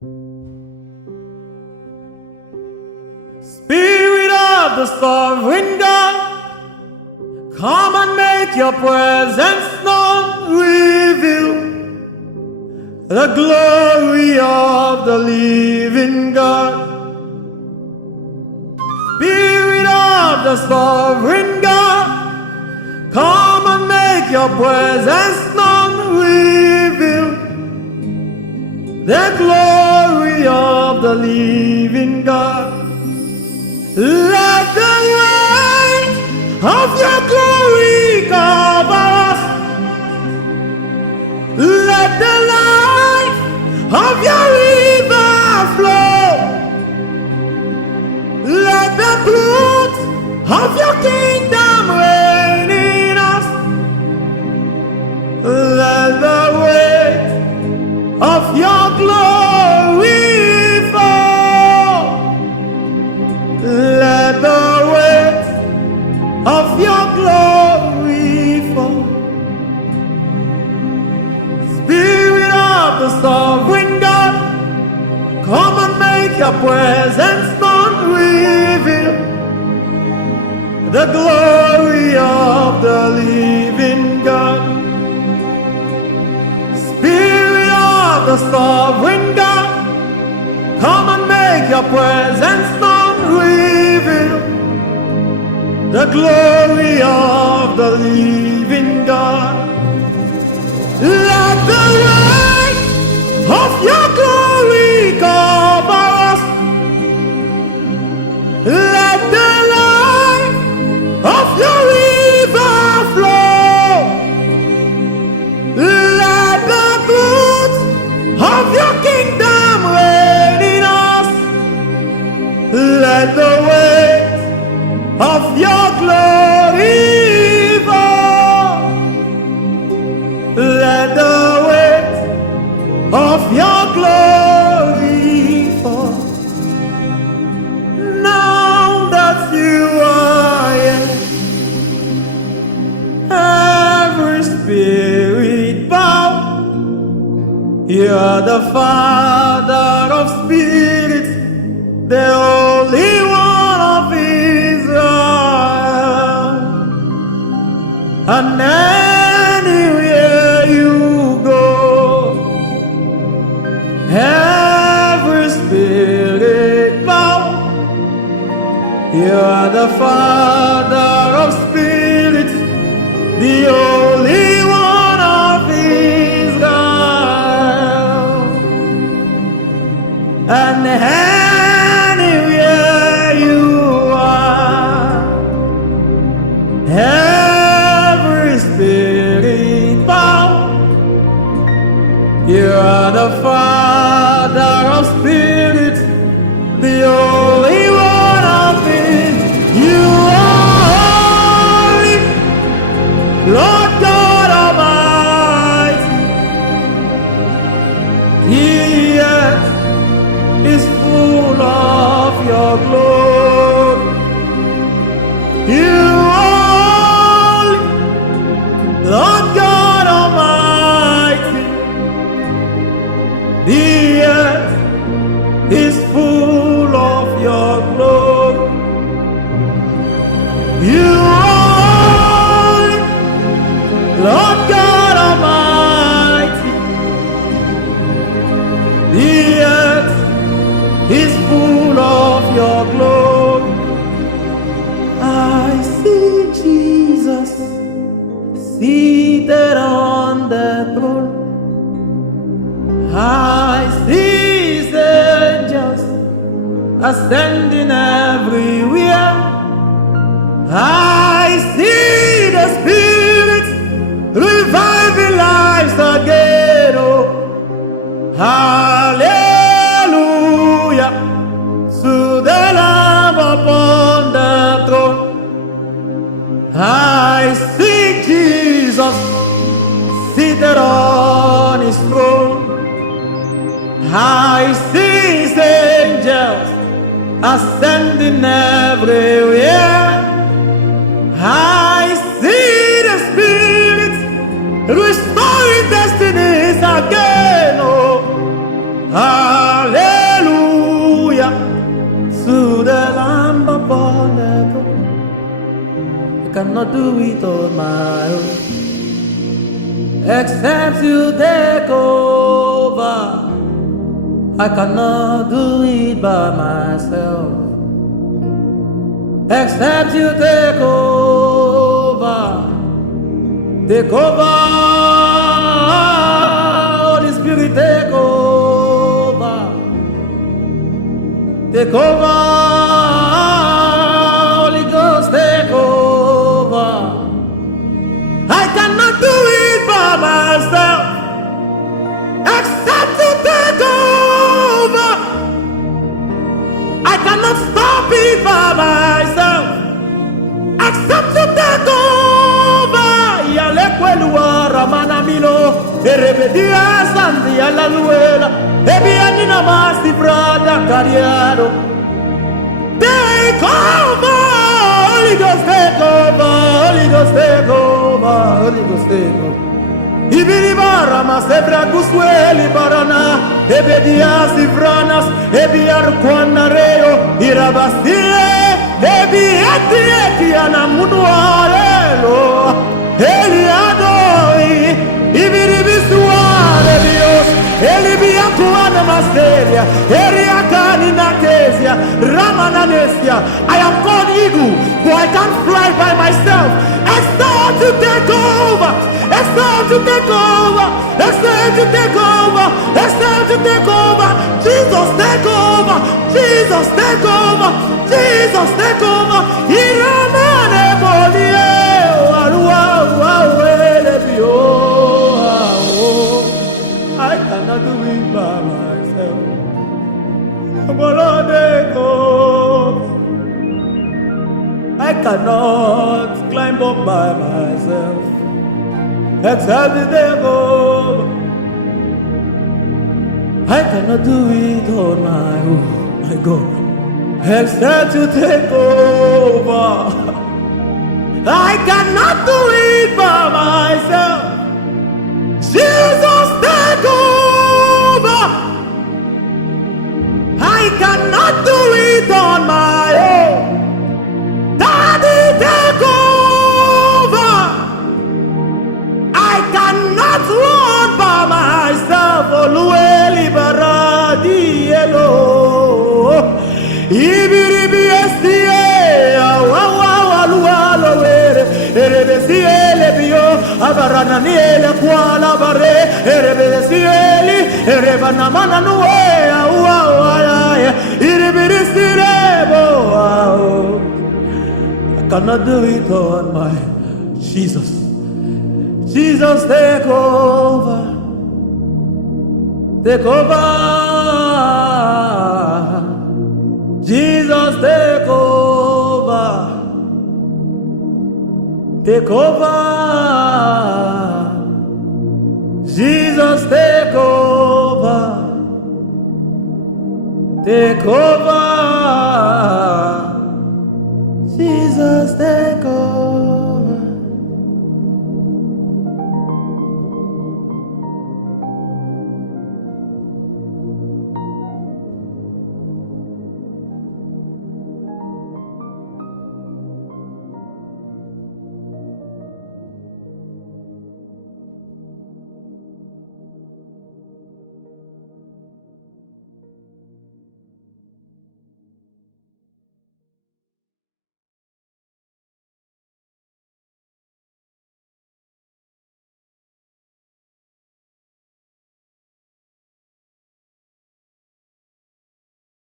Spirit of the sovereign God, come and make your presence known. Reveal the glory of the living God. Spirit of the sovereign God, come and make your presence known. Reveal the glory of the living God. Let the light of your glory cover us. Let the light of your river flow. Let the fruit of your kingdom reign in us. Let the weight of your glory fall. Let the weight of your glory fall. Spirit of the sovereign God, come and make your presence known. Reveal the glory of the living God. Spirit of the sovereign God, come and make your presence known. Reveal the glory of the living God. Let the light of your glory cover us. Let the light of your river flow. Let the fruit of your kingdom reign in us. Let the weight of your glory fall. Let the weight of your glory fall. Now that you are here, every spirit bow. You are the Father of spirits, the Holy One of Israel. And anywhere you go, every spirit bow. You are the Father of spirits, the Holy One of Israel. And anywhere you are, every spirit bow. You are the Father of spirits, the Holy One of Israel. You are holy, Lord God Almighty. The earth is full of your glory. You are holy, Lord God Almighty. The earth is full of your glory. You are holy, Lord God Almighty. The earth is full of your glory. I see Jesus seated on the throne. I see his angels ascending everywhere. I see the Spirit reviving lives again. Oh, hallelujah to the Lamb upon the throne. I see Jesus seated on his throne. I see his angels ascending everywhere. I see the Spirit restoring destinies again. Oh, hallelujah. to the Lamb upon the cross. I cannot do it on my own, except you take over. I cannot do it by myself, except you take over. Take over, Holy Spirit, take over. Take over, Holy Ghost, take over. I cannot do it by myself, except you take over. I cannot stop it by myself, except you take over. Yalekwelua ramana milo, erebedia sandi alaluela, ebianina masi brada cariado. Take over, Holy Ghost, take over, Holy Ghost, take over, Holy Ghost, take over. Ibiribara masebra gusweli barana, ebedia sivranas, ebiar quanareo, irabastile, ebiati anamunuarelo, eliadoi, ibiribisuare Dios, elibiakuana masteria, eriakani nakesia, ramananesia. I am called eagle, but I can't fly by myself. It's time to take over. It's time to take over. It's time to take over. It's time to take over. Jesus, take over. Jesus, take over. Jesus, take over. Iramane bolie, I cannot do it by myself. I cannot climb up by myself, except you take over. I cannot do it on my own, my God, except you take over. I cannot do it by myself. Jesus, take over. I cannot do it on my own. Daddy, take over. I cannot run by myself. Oluweli baradi elo. Ibiribi estie. Erebesiele bio, abarananiele kuala bare, erebesieli, erebanamana nuea, uaya, ireberesirebo. I cannot do it on my Jesus. Jesus, take over. Take over. Jesus, take over. Take over, Jesus, take over, take over.